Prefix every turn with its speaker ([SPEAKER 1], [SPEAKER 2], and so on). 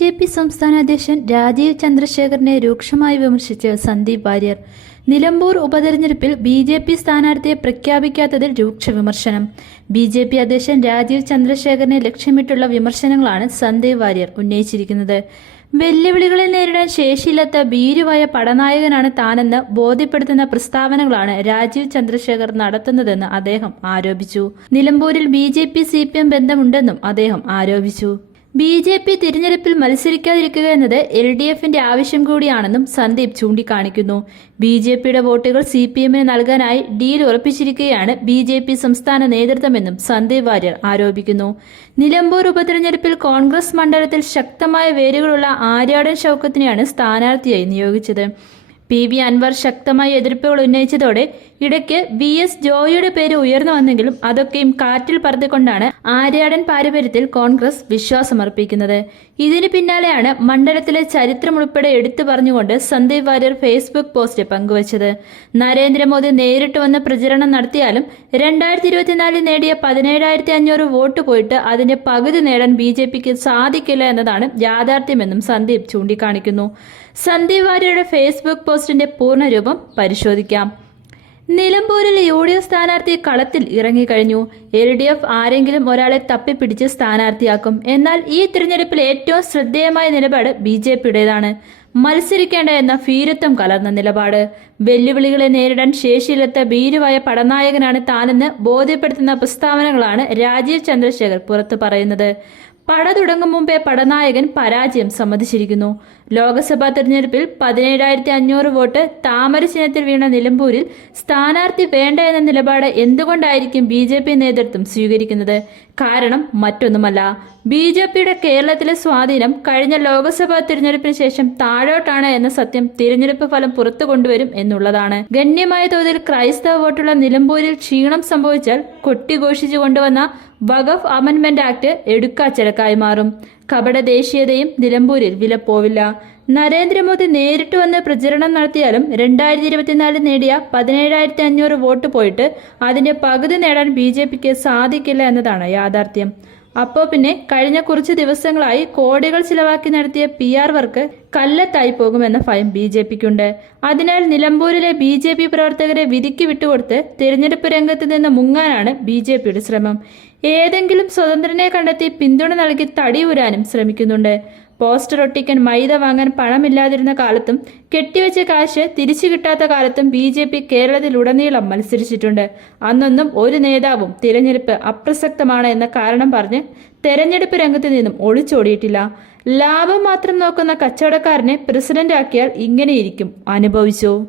[SPEAKER 1] J P സംസ്ഥാന അധ്യക്ഷൻ രാജീവ് ചന്ദ്രശേഖരനെ രൂക്ഷമായി വിമർശിച്ച് സന്ദീപ് വാര്യർ. നിലമ്പൂർ ഉപതെരഞ്ഞെടുപ്പിൽ ബി ജെ പി സ്ഥാനാർത്ഥിയെ പ്രഖ്യാപിക്കാത്തതിൽ രൂക്ഷ വിമർശനം. ബി ജെ പി അധ്യക്ഷൻ രാജീവ് ചന്ദ്രശേഖരനെ ലക്ഷ്യമിട്ടുള്ള വിമർശനങ്ങളാണ് സന്ദീപ് വാര്യർ ഉന്നയിച്ചിരിക്കുന്നത്. വെല്ലുവിളികളെ നേരിടാൻ ശേഷിയില്ലാത്ത ഭീരുവായ പടനായകനാണ് താനെന്ന് ബോധ്യപ്പെടുത്തുന്ന പ്രസ്താവനകളാണ് രാജീവ് ചന്ദ്രശേഖർ നടത്തുന്നതെന്ന് അദ്ദേഹം ആരോപിച്ചു. നിലമ്പൂരിൽ B J P C P M ബന്ധമുണ്ടെന്നും അദ്ദേഹം ആരോപിച്ചു. ബി ജെ പി തിരഞ്ഞെടുപ്പിൽ മത്സരിക്കാതിരിക്കുക എന്നത് എൽ ഡി എഫിന്റെ ആവശ്യം കൂടിയാണെന്നും സന്ദീപ് ചൂണ്ടിക്കാണിക്കുന്നു. ബി ജെ പിയുടെ വോട്ടുകൾ സി പി എമ്മിന് നൽകാനായി ഡീൽ ഉറപ്പിച്ചിരിക്കുകയാണ് ബി ജെ പി സംസ്ഥാന നേതൃത്വമെന്നും സന്ദീപ് വാര്യർ ആരോപിക്കുന്നു. നിലമ്പൂർ ഉപതെരഞ്ഞെടുപ്പിൽ കോൺഗ്രസ് മണ്ഡലത്തിൽ ശക്തമായ വേരുകളുള്ള ആര്യാടൻ ഷൌക്കത്തിനെയാണ് സ്ഥാനാർത്ഥിയായി നിയോഗിച്ചത്. പി വി അൻവർ ശക്തമായ എതിർപ്പുകൾ ഉന്നയിച്ചതോടെ ഇടയ്ക്ക് വി എസ് ജോയിയുടെ പേര് ഉയർന്നു വന്നെങ്കിലും അതൊക്കെയും കാറ്റിൽ പറത്തിക്കൊണ്ടാണ് ആര്യാടൻ പാരമ്പര്യത്തിൽ കോൺഗ്രസ് വിശ്വാസമർപ്പിക്കുന്നത്. ഇതിന് പിന്നാലെയാണ് മണ്ഡലത്തിലെ ചരിത്രം ഉൾപ്പെടെ എടുത്തു പറഞ്ഞുകൊണ്ട് സന്ദീപ് വാര്യർ ഫേസ്ബുക്ക് പോസ്റ്റ് പങ്കുവച്ചത്. നരേന്ദ്രമോദി നേരിട്ട് വന്ന് പ്രചരണം നടത്തിയാലും രണ്ടായിരത്തി ഇരുപത്തിനാലിൽ നേടിയ പതിനേഴായിരത്തി അഞ്ഞൂറ് വോട്ട് പോയിട്ട് അതിന്റെ പകുതി നേടാൻ ബി ജെ പിക്ക് സാധിക്കില്ല എന്നതാണ് യാഥാർത്ഥ്യമെന്നും സന്ദീപ് ചൂണ്ടിക്കാണിക്കുന്നു. സന്ദീപ് വാര്യരുടെ ഫേസ്ബുക്ക് പോസ്റ്റിന്റെ പൂർണരൂപം പരിശോധിക്കാം. നിലമ്പൂരിൽ യു ഡി എഫ് സ്ഥാനാർത്ഥി കളത്തിൽ ഇറങ്ങിക്കഴിഞ്ഞു എൽ ഡി എഫ് ആരെങ്കിലും ഒരാളെ തപ്പിപ്പിടിച്ച് സ്ഥാനാർത്ഥിയാക്കും. എന്നാൽ ഈ തിരഞ്ഞെടുപ്പിൽ ഏറ്റവും ശ്രദ്ധേയമായ നിലപാട് ബി ജെ പിയുടേതാണ്. മത്സരിക്കേണ്ട എന്ന ഭീരത്വം കലർന്ന നിലപാട്. വെല്ലുവിളികളെ നേരിടാൻ ശേഷിയിലെത്ത ഭീരുവായ പടനായകനാണ് താനെന്ന് ബോധ്യപ്പെടുത്തുന്ന പ്രസ്താവനകളാണ് രാജീവ് ചന്ദ്രശേഖർ പുറത്തു പറയുന്നത്. പട തുടങ്ങും മുമ്പേ പടനായകൻ പരാജയം സമ്മതിച്ചിരിക്കുന്നു. ലോക്സഭാ തെരഞ്ഞെടുപ്പിൽ പതിനേഴായിരത്തി അഞ്ഞൂറ് വോട്ട് താമര ചിഹ്നത്തിൽ വീണ നിലമ്പൂരിൽ സ്ഥാനാർത്ഥി വേണ്ട എന്ന നിലപാട് എന്തുകൊണ്ടായിരിക്കും ബി ജെ പി നേതൃത്വം സ്വീകരിക്കുന്നത്? കാരണം മറ്റൊന്നുമല്ല. ബി ജെ പിയുടെ കേരളത്തിലെ സ്വാധീനം കഴിഞ്ഞ ലോക്സഭാ തിരഞ്ഞെടുപ്പിന് ശേഷം താഴോട്ടാണ് എന്ന സത്യം തിരഞ്ഞെടുപ്പ് ഫലം പുറത്തു കൊണ്ടുവരും എന്നുള്ളതാണ്. ഗണ്യമായ തോതിൽ ക്രൈസ്തവ വോട്ടുള്ള നിലമ്പൂരിൽ ക്ഷീണം സംഭവിച്ചാൽ കൊട്ടിഘോഷിച്ചു കൊണ്ടുവന്ന വഖഫ് അമൻമെന്റ് ആക്ട് എടുക്കാച്ചിലക്കായി മാറും. കപട ദേശീയതയും നിലമ്പൂരിൽ വിലപ്പോവില്ല. നരേന്ദ്രമോദി നേരിട്ട് വന്ന് പ്രചരണം നടത്തിയാലും രണ്ടായിരത്തി ഇരുപത്തിനാലിൽ നേടിയ പതിനേഴായിരത്തി അഞ്ഞൂറ് വോട്ട് പോയിട്ട് അതിന്റെ പകുതി നേടാൻ ബി ജെ പിക്ക് സാധിക്കില്ല എന്നതാണ് യാഥാർത്ഥ്യം. അപ്പോ പിന്നെ കഴിഞ്ഞ കുറച്ച് ദിവസങ്ങളായി കോടികൾ ചിലവാക്കി നടത്തിയ പി ആർ വർക്ക് കല്ലത്തായി പോകുമെന്ന ഭയം ബി ജെ പിക്കുണ്ട്. അതിനാൽ നിലമ്പൂരിലെ ബി ജെ പി പ്രവർത്തകരെ വിധിക്ക് വിട്ടുകൊടുത്ത് തിരഞ്ഞെടുപ്പ് രംഗത്ത് നിന്ന് മുങ്ങാനാണ് ബി ജെ പിയുടെ ശ്രമം. ഏതെങ്കിലും സ്വതന്ത്രനെ കണ്ടെത്തി പിന്തുണ നൽകി തടി തടിയൂരാനും ശ്രമിക്കുന്നുണ്ട്. പോസ്റ്റർ ഒട്ടിക്കാൻ മൈദ വാങ്ങാൻ പണമില്ലാതിരുന്ന കാലത്തും കെട്ടിവെച്ച കാശ് തിരിച്ചു കിട്ടാത്ത കാലത്തും ബി ജെ പി കേരളത്തിലുടനീളം മത്സരിച്ചിട്ടുണ്ട്. അന്നൊന്നും ഒരു നേതാവും തിരഞ്ഞെടുപ്പ് അപ്രസക്തമാണ് എന്ന കാരണം പറഞ്ഞ് തെരഞ്ഞെടുപ്പ് രംഗത്ത് നിന്നും ഒളിച്ചോടിയിട്ടില്ല. ലാഭം മാത്രം നോക്കുന്ന കച്ചവടക്കാരനെ പ്രസിഡന്റാക്കിയാൽ ഇങ്ങനെയിരിക്കും. അനുഭവിച്ചോ?